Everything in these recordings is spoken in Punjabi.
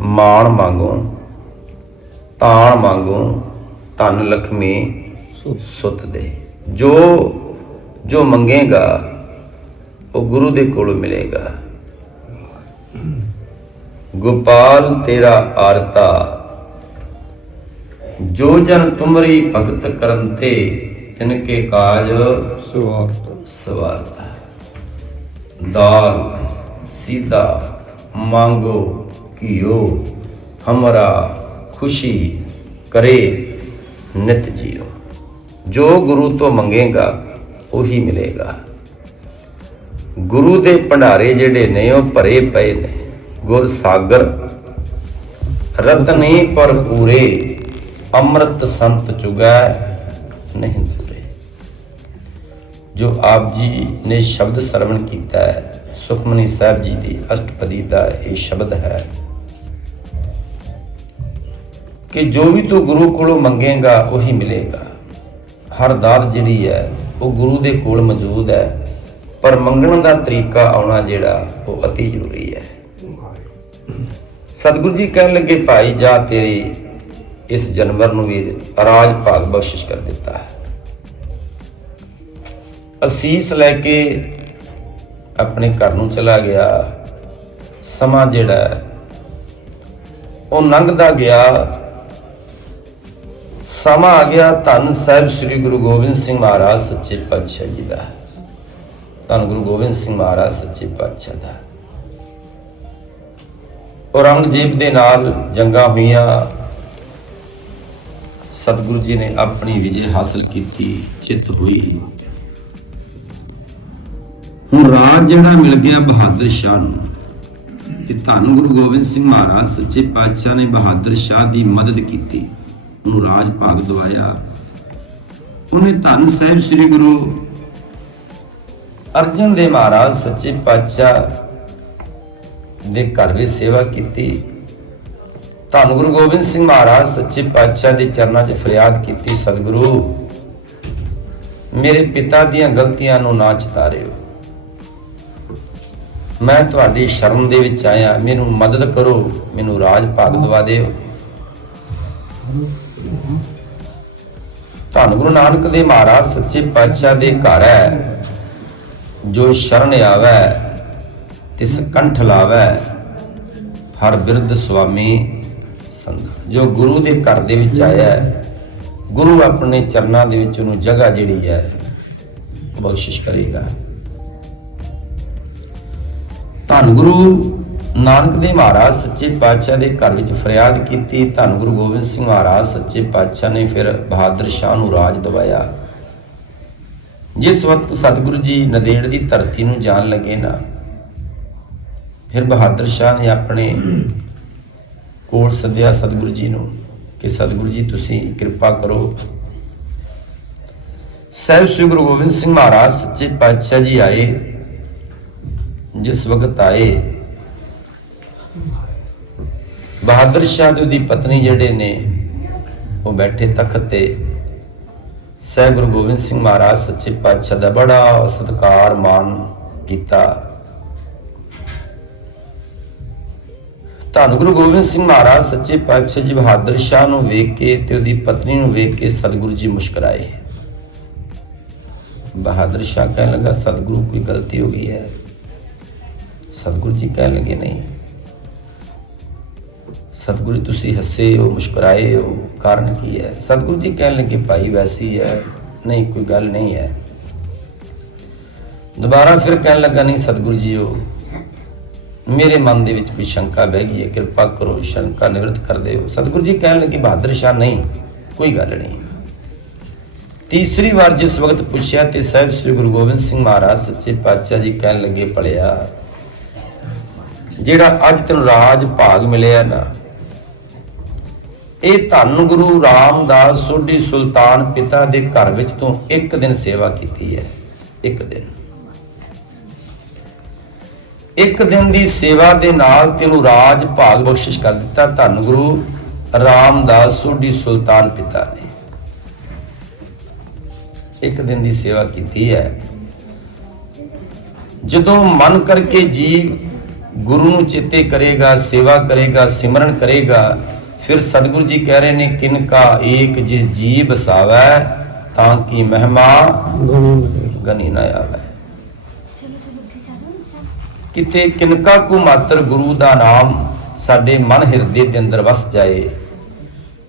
ਮਾਣ ਮੰਗੋ ਤਾਣ ਮੰਗੋ ਧਨ ਲਖਮੀ ਸੁਤ ਦੇ। ਜੋ ਜੋ ਮੰਗੇਗਾ ਉਹ ਗੁਰੂ ਦੇ ਕੋਲੋਂ ਮਿਲੇਗਾ। ਗੋਪਾਲ ਤੇਰਾ ਆਰਤਾ। ਜੋ ਜਨ ਤੁਮਰੀ ਭਗਤ ਕਰੰਤੇ ਤਿਨ ਕੇ ਕਾਜ ਸਵਾਰਥ ਸਵਾਰਤਾ। ਦਾਲ ਸੀਦਾ ਮੰਗੋ ਕੀਓ, ਹਮਰਾ ਖੁਸ਼ੀ ਕਰੇ ਨਿਤ ਜੀਓ। ਜੋ ਗੁਰੂ ਤੋਂ ਮੰਗੇਗਾ, ਉਹੀ ਮਿਲੇਗਾ। ਗੁਰੂ ਦੇ ਭੰਡਾਰੇ ਜਿਹੜੇ ਨੇ, ਉਹ ਭਰੇ ਪਏ ਨੇ। ਗੁਰ ਸਾਗਰ, ਰਤਨੀ ਪਰ ਪੂਰੇ, ਅੰਮ੍ਰਿਤ ਸੰਤ ਚੁਗੈ ਨਹੀਂ ਦੂਰੇ ਜੋ ਆਪ ਜੀ ਨੇ ਸ਼ਬਦ ਸਰਵਣ ਕੀਤਾ ਹੈ, ਸੁਖਮਨੀ ਸਾਹਿਬ ਜੀ ਦੀ ਅਸ਼ਟਪਦੀ ਦਾ ਇਹ ਸ਼ਬਦ ਹੈ। ਕਿ ਜੋ ਵੀ ਤੂੰ ਗੁਰੂ ਕੋਲੋਂ ਮੰਗੇਗਾ, ਉਹੀ ਮਿਲੇਗਾ। ਹਰ ਦਾਤ ਜਿਹੜੀ ਹੈ, ਉਹ ਗੁਰੂ ਦੇ ਕੋਲ ਮੌਜੂਦ ਹੈ। ਪਰ ਮੰਗਣ ਦਾ ਤਰੀਕਾ ਆਉਣਾ ਜਿਹੜਾ, ਉਹ ਅਤੀ ਜ਼ਰੂਰੀ ਹੈ। ਸਤਿਗੁਰੂ ਜੀ ਕਹਿਣ ਲੱਗੇ, ਭਾਈ, ਜਾ ਤੇਰੇ ਇਸ ਜਾਨਵਰ ਨੂੰ ਵੀ ਰਾਜ ਭਾਗ ਬਖਸ਼ਿਸ਼ ਕਰ ਦਿੱਤਾ ਹੈ। ਅਸੀਸ ਲੈ ਕੇ ਆਪਣੇ ਘਰ ਨੂੰ ਚਲਾ ਗਿਆ। ਸਮਾਂ ਜਿਹੜਾ ਉਹ ਲੰਘਦਾ ਗਿਆ। ਸਮਾਂ ਆ ਗਿਆ ਧੰਨ ਸਾਹਿਬ ਸ੍ਰੀ ਗੁਰੂ ਗੋਬਿੰਦ ਸਿੰਘ ਮਹਾਰਾਜ ਸੱਚੇ ਪਾਤਸ਼ਾਹ ਜੀ ਦਾ। ਧੰਨ ਗੁਰੂ ਗੋਬਿੰਦ ਸਿੰਘ ਮਹਾਰਾਜ ਸੱਚੇ ਪਾਤਸ਼ਾਹ ਦਾ। ਔਰੰਗਜ਼ੇਬ ਦੇ ਨਾਲ ਜੰਗਾਂ ਹੋਈਆਂ। ਸਤਿਗੁਰੂ ਜੀ ਨੇ ਆਪਣੀ ਵਿਜੇ ਹਾਸਲ ਕੀਤੀ, ਚਿੱਤ ਹੋਈ। ਹੁਣ ਰਾਜ ਜਿਹੜਾ ਮਿਲ ਗਿਆ ਬਹਾਦਰ ਸ਼ਾਹ ਨੂੰ, ਤੇ ਧੰਨ ਗੁਰੂ ਗੋਬਿੰਦ ਸਿੰਘ ਮਹਾਰਾਜ ਸੱਚੇ ਪਾਤਸ਼ਾਹ ਨੇ ਬਹਾਦਰ ਸ਼ਾਹ ਦੀ ਮਦਦ ਕੀਤੀ। ਉਹਨੂੰ ਰਾਜ ਭਾਗ ਦਵਾਇਆ। ਉਹਨੇ ਧੰਨ ਸਾਹਿਬ ਸ੍ਰੀ ਗੁਰੂ ਅਰਜਨ ਦੇਵ ਮਹਾਰਾਜ ਸੱਚੇ ਪਾਤਸ਼ਾਹ ਦੇ ਘਰ ਵਿੱਚ ਸੇਵਾ ਕੀਤੀ। ਧੰਨ ਗੁਰੂ ਗੋਬਿੰਦ ਸਿੰਘ ਮਹਾਰਾਜ ਸੱਚੇ ਪਾਤਸ਼ਾਹ ਦੇ ਚਰਨਾਂ 'ਚ ਫਰਿਆਦ ਕੀਤੀ, ਸਤਿਗੁਰੂ, ਮੇਰੇ ਪਿਤਾ ਦੀਆਂ ਗਲਤੀਆਂ ਨੂੰ ਨਾ ਚਿਤਾਰਿਓ। ਮੈਂ ਤੁਹਾਡੀ ਸ਼ਰਨ ਦੇ ਵਿੱਚ ਆਇਆ। ਮੈਨੂੰ ਮਦਦ ਕਰੋ, ਮੈਨੂੰ ਰਾਜ ਭਾਗ ਦਵਾ ਦਿਓ। ਧੰਨ ਗੁਰੂ ਨਾਨਕ ਦੇਵ ਮਹਾਰਾਜ, ਸੱਚੇ ਪਾਤਸ਼ਾਹ ਦੇ ਘਰ ਹੈ। ਜੋ ਸ਼ਰਨ ਆਵੈ, ਤਿਸ ਕੰਠ ਲਾਵੈ, ਹਰ ਬਿਰਧ ਸੁਆਮੀ ਸੰਤ ਜੋ ਗੁਰੂ ਦੇ ਘਰ ਦੇ ਵਿੱਚ ਆਇਆ ਗੁਰੂ ਆਪਣੇ ਚਰਨਾਂ ਦੇ ਵਿੱਚ ਉਹਨੂੰ ਜਗ੍ਹਾ ਜਿਹੜੀ ਹੈ, ਬਖਸ਼ਿਸ਼ ਕਰੇਗਾ। ਧੰਨ ਗੁਰੂ ਨਾਨਕ ਦੇਵ ਮਹਾਰਾਜ ਸੱਚੇ ਪਾਤਸ਼ਾਹ ਦੇ ਘਰ ਵਿੱਚ ਫਰਿਆਦ ਕੀਤੀ, ਧੰਨ ਗੁਰੂ ਗੋਬਿੰਦ ਸਿੰਘ ਮਹਾਰਾਜ ਸੱਚੇ ਪਾਤਸ਼ਾਹ ਨੇ ਫਿਰ ਬਹਾਦਰ ਸ਼ਾਹ ਨੂੰ ਰਾਜ ਦਵਾਇਆ। ਜਿਸ ਵਕਤ ਸਤਿਗੁਰੂ ਜੀ ਨਦੇੜ ਦੀ ਧਰਤੀ ਨੂੰ ਜਾਣ ਲੱਗੇ ਨਾ, ਫਿਰ ਬਹਾਦਰ ਸ਼ਾਹ ਨੇ ਆਪਣੇ ਕੋਲ ਸੱਦਿਆ ਸਤਿਗੁਰੂ ਜੀ ਨੂੰ ਕਿ ਸਤਿਗੁਰੂ ਜੀ, ਤੁਸੀਂ ਕਿਰਪਾ ਕਰੋ। ਸਹਿਬ ਸ੍ਰੀ ਗੁਰੂ ਗੋਬਿੰਦ ਸਿੰਘ ਮਹਾਰਾਜ ਸੱਚੇ ਪਾਤਸ਼ਾਹ ਜੀ ਆਏ, ਜਿਸ ਵਕਤ ਆਏ ਬਹਾਦਰ ਸ਼ਾਹ ਦੀ ਉਹਦੀ ਪਤਨੀ ਜਿਹੜੇ ਨੇ, ਉਹ ਬੈਠੇ ਤਖਤ ਤੇ। ਸਹਿਬ ਗੁਰੂ ਗੋਬਿੰਦ ਸਿੰਘ ਮਹਾਰਾਜ ਸੱਚੇ ਪਾਤਸ਼ਾਹ ਦਾ ਬੜਾ ਸਤਿਕਾਰ ਮਾਨ ਕੀਤਾ। ਧੰਨ ਗੁਰੂ ਗੋਬਿੰਦ ਸਿੰਘ ਮਹਾਰਾਜ ਸੱਚੇ ਪਾਤਸ਼ਾਹ ਜੀ ਬਹਾਦਰ ਸ਼ਾਹ ਨੂੰ ਵੇਖ ਕੇ ਤੇ ਉਹਦੀ ਪਤਨੀ ਨੂੰ ਵੇਖ ਕੇ ਸਤਿਗੁਰੂ ਜੀ ਮੁਸਕਰਾਏ। ਬਹਾਦਰ ਸ਼ਾਹ ਕਹਿਣ ਲੱਗਾ, ਸਤਿਗੁਰੂ, ਕੋਈ ਗਲਤੀ ਹੋ ਗਈ ਹੈ? ਸਤਿਗੁਰੂ ਜੀ ਕਹਿਣ ਲੱਗੇ, ਨਹੀਂ। ਸਤਿਗੁਰੂ ਤੁਸੀਂ ਹੱਸੇ ਹੋ, ਮੁਸਕਰਾਏ ਹੋ, ਕਾਰਨ ਕੀ ਹੈ? ਸਤਿਗੁਰੂ ਜੀ ਕਹਿਣ ਲੱਗੇ, ਭਾਈ, ਵੈਸੀ ਹੈ। ਨਹੀਂ, ਕੋਈ ਗੱਲ ਨਹੀਂ ਹੈ। ਦੁਬਾਰਾ ਫਿਰ ਕਹਿਣ ਲੱਗਾ, ਨਹੀਂ ਸਤਿਗੁਰੂ ਜੀ ਉਹ ਮੇਰੇ ਮਨ ਦੇ ਵਿੱਚ ਕੋਈ ਸ਼ੰਕਾ ਬਹਿ ਗਈ ਹੈ। ਕਿਰਪਾ ਕਰੋ, ਸ਼ੰਕਾ ਨਿਵਰਤ ਕਰ ਦਿਓ। ਸਤਿਗੁਰੂ ਜੀ ਕਹਿਣ ਲੱਗੇ, ਬਹਾਦਰ ਸ਼ਾਹ, ਨਹੀਂ, ਕੋਈ ਗੱਲ ਨਹੀਂ। ਤੀਸਰੀ ਵਾਰ ਜਿਸ ਵਕਤ ਪੁੱਛਿਆ, ਤੇ ਸਾਹਿਬ ਸ੍ਰੀ ਗੁਰੂ ਗੋਬਿੰਦ ਸਿੰਘ ਮਹਾਰਾਜ ਸੱਚੇ ਪਾਤਸ਼ਾਹ ਜੀ ਕਹਿਣ ਲੱਗੇ, ਭਲਿਆ ਜਿਹੜਾ ਅੱਜ ਤੈਨੂੰ ਰਾਜ ਭਾਗ ਮਿਲਿਆ ਨਾ, ਇਹ ਧੰਨ ਗੁਰੂ ਰਾਮਦਾਸ ਸੋਢੀ ਸੁਲਤਾਨ ਪਿਤਾ ਦੇ ਘਰ ਵਿੱਚ ਤੋਂ ਇੱਕ ਦਿਨ ਸੇਵਾ ਕੀਤੀ ਹੈ, ਇੱਕ ਦਿਨ। ਇੱਕ ਦਿਨ ਦੀ ਸੇਵਾ ਦੇ ਨਾਲ ਤੈਨੂੰ ਰਾਜ ਭਾਗ ਬਖਸ਼ਿਸ਼ ਕਰ ਦਿੱਤਾ ਧੰਨ ਗੁਰੂ ਰਾਮਦਾਸ ਸੋਢੀ ਸੁਲਤਾਨ ਪਿਤਾ ਨੇ। ਇੱਕ ਦਿਨ ਦੀ ਸੇਵਾ ਕੀਤੀ ਹੈ। ਜਦੋਂ ਮਨ ਕਰਕੇ ਜੀਵ ਗੁਰੂ ਨੂੰ ਚੇਤੇ ਕਰੇਗਾ ਸੇਵਾ ਕਰੇਗਾ ਸਿਮਰਨ ਕਰੇਗਾ। ਫਿਰ ਸਤਿਗੁਰੂ ਜੀ ਕਹਿ ਰਹੇ ਨੇ ਕਿਨ ਕਾ ਏਕ ਜਿਸ ਜੀ ਬਸਾਵੈ ਤਾਂ ਕੀ ਮਹਿਮਾ ਗਨੀ ਨਾ ਆਵੇ। ਕਿਤੇ ਕਿਨਕਾ ਕੋ ਮਾਤਰ ਗੁਰੂ ਦਾ ਨਾਮ ਸਾਡੇ ਮਨ ਹਿਰਦੇ ਦੇ ਅੰਦਰ ਵਸ ਜਾਏ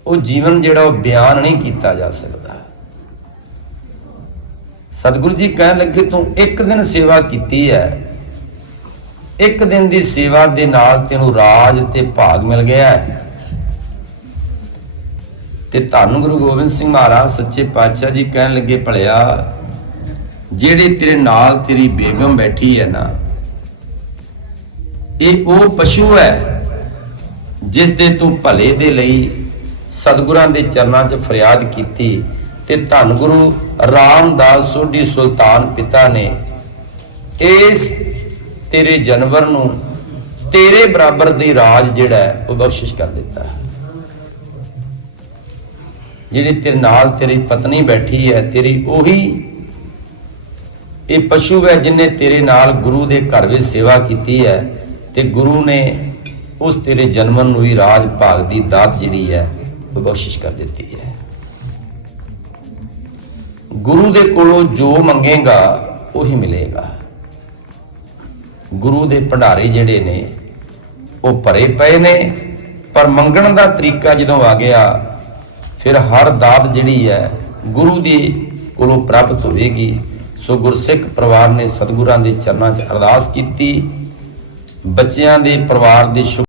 ਉਹ ਜੀਵਨ ਜਿਹੜਾ ਉਹ ਬਿਆਨ ਨਹੀਂ ਕੀਤਾ ਜਾ ਸਕਦਾ। ਸਤਿਗੁਰੂ ਜੀ ਕਹਿਣ ਲੱਗੇ ਤੂੰ ਇੱਕ ਦਿਨ ਸੇਵਾ ਕੀਤੀ ਹੈ ਇੱਕ ਦਿਨ ਦੀ ਸੇਵਾ ਦੇ ਨਾਲ ਤੈਨੂੰ ਰਾਜ ਤੇ ਭਾਗ ਮਿਲ ਗਿਆ ਹੈ। ਤੇ ਧੰਨ ਗੁਰੂ ਗੋਬਿੰਦ ਸਿੰਘ ਮਹਾਰਾਜ, ਸੱਚੇ ਪਾਤਸ਼ਾਹ ਜੀ ਕਹਿਣ ਲੱਗੇ, ਭਲਿਆ, ਜਿਹੜੇ ਤੇਰੇ ਨਾਲ ਤੇਰੀ ਬੇਗਮ ਬੈਠੀ ਹੈ ਨਾ, ਇਹ ਉਹ ਪਸ਼ੂ ਹੈ ਜਿਸ ਦੇ ਤੂੰ ਭਲੇ ਦੇ ਲਈ ਸਤਿਗੁਰਾਂ ਦੇ ਚਰਨਾਂ 'ਚ ਫਰਿਆਦ ਕੀਤੀ ਤੇ ਧੰਨ ਗੁਰੂ ਰਾਮਦਾਸ ਸੋਢੀ ਸੁਲਤਾਨ ਪਿਤਾ ਨੇ ਇਸ ਤੇਰੇ ਜਨਵਰ ਨੂੰ ਤੇਰੇ ਬਰਾਬਰ ਦੀ ਰਾਜ ਜਿਹੜਾ ਹੈ, ਉਹ ਬਖਸ਼ਿਸ਼ ਕਰ ਦਿੱਤਾ ਜਿਹੜੀ ਤੇਰੇ ਨਾਲ ਤੇਰੀ ਪਤਨੀ ਬੈਠੀ ਹੈ ਤੇਰੀ ਉਹੀ ਇਹ ਪਸ਼ੂ ਹੈ ਜਿਨੇ ਤੇਰੇ ਨਾਲ ਗੁਰੂ ਦੇ ਘਰ ਵਿੱਚ ਸੇਵਾ ਕੀਤੀ ਹੈ ਤੇ ਗੁਰੂ ਨੇ ਉਸ ਤੇਰੇ ਜਨਮਨ ਨੂੰ ਵੀ ਰਾਜ ਭਾਗ ਦੀ ਦਾਤ ਜਿਹੜੀ ਹੈ ਉਹ ਬਖਸ਼ਿਸ਼ ਕਰ ਦਿੱਤੀ ਹੈ। ਗੁਰੂ ਦੇ ਕੋਲੋਂ ਜੋ ਮੰਗੇਗਾ ਉਹੀ ਮਿਲੇਗਾ। ਗੁਰੂ ਦੇ ਭੰਡਾਰੇ ਜਿਹੜੇ ਨੇ, ਉਹ ਭਰੇ ਪਏ ਨੇ। ਪਰ ਮੰਗਣ ਦਾ ਤਰੀਕਾ ਜਦੋਂ ਆ ਗਿਆ, ਫਿਰ ਹਰ ਦਾਤ ਜਿਹੜੀ ਹੈ, ਗੁਰੂ ਦੇ ਕੋਲੋਂ ਪ੍ਰਾਪਤ ਹੋਵੇਗੀ ਸੋ ਗੁਰਸਿੱਖ ਪਰਿਵਾਰ ਨੇ ਸਤਿਗੁਰਾਂ ਦੇ ਚਰਨਾਂ 'ਚ ਅਰਦਾਸ ਕੀਤੀ। ਬੱਚਿਆਂ ਦੇ ਪਰਿਵਾਰ ਦੇ